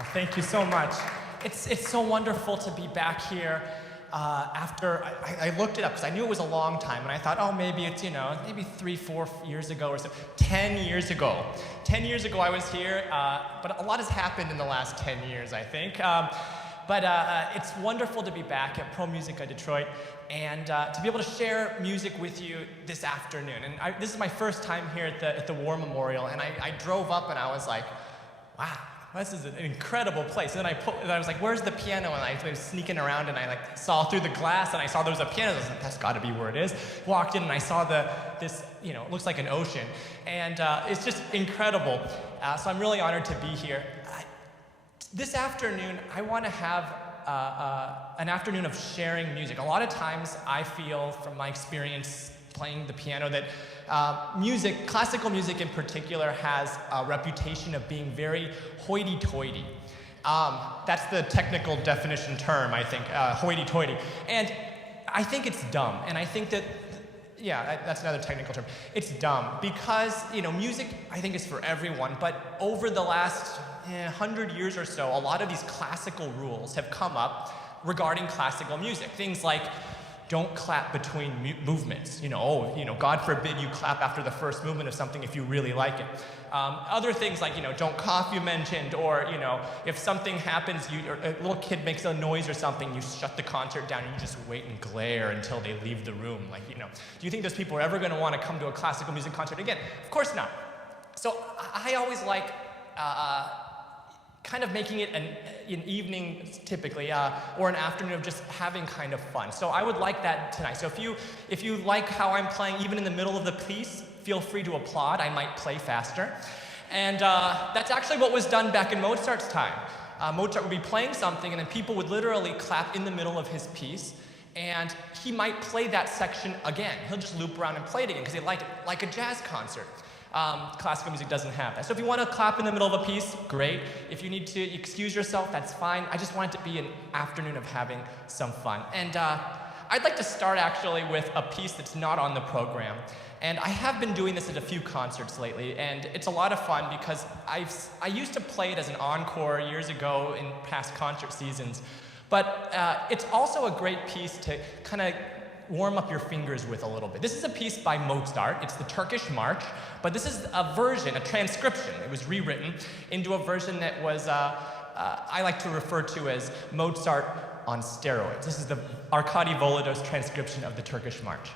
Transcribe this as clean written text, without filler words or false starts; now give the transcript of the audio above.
Oh, thank you so much. It's so wonderful to be back here. After I looked it up because I knew it was a long time, and I thought, oh, maybe it's maybe 3-4 years ago or so. 10 years ago. 10 years ago I was here, but a lot has happened in the last 10 years, I think. But it's wonderful to be back at Pro Musica Detroit and to be able to share music with you this afternoon. And this is my first time here at the War Memorial, and I drove up and I was like, wow. This is an incredible place. And then I was like, where's the piano? And I was sneaking around and I saw through the glass and I saw there was a piano. I was like, that's gotta be where it is. Walked in and I saw this, it looks like an ocean. And it's just incredible. So I'm really honored to be here. This afternoon, I want to have an afternoon of sharing music. A lot of times I feel from my experience playing the piano that classical music in particular, has a reputation of being very hoity-toity. That's the technical definition term, I think, hoity-toity. And I think it's dumb. And I think that, that's another technical term. It's dumb because, music, I think, is for everyone. But over the last 100 years or so, a lot of these classical rules have come up regarding classical music. Things like, don't clap between movements. God forbid you clap after the first movement of something if you really like it. Other things like, don't cough, you mentioned, or, if something happens, or a little kid makes a noise or something, you shut the concert down and you just wait and glare until they leave the room. Do you think those people are ever going to want to come to a classical music concert again? Of course not. So I always like kind of making it an evening, typically, or an afternoon of just having kind of fun. So I would like that tonight. So if you like how I'm playing, even in the middle of the piece, feel free to applaud. I might play faster. And that's actually what was done back in Mozart's time. Mozart would be playing something, and then people would literally clap in the middle of his piece, and he might play that section again. He'll just loop around and play it again, because he liked it, like a jazz concert. Classical music doesn't have that. So if you want to clap in the middle of a piece, great. If you need to excuse yourself, that's fine. I just want it to be an afternoon of having some fun. And I'd like to start actually with a piece that's not on the program. And I have been doing this at a few concerts lately, and it's a lot of fun because I used to play it as an encore years ago in past concert seasons. But it's also a great piece to kind of warm up your fingers with a little bit. This is a piece by Mozart. It's the Turkish March, but this is a version, a transcription. It was rewritten into a version that was, I like to refer to as Mozart on steroids. This is the Arkady Volodos transcription of the Turkish March.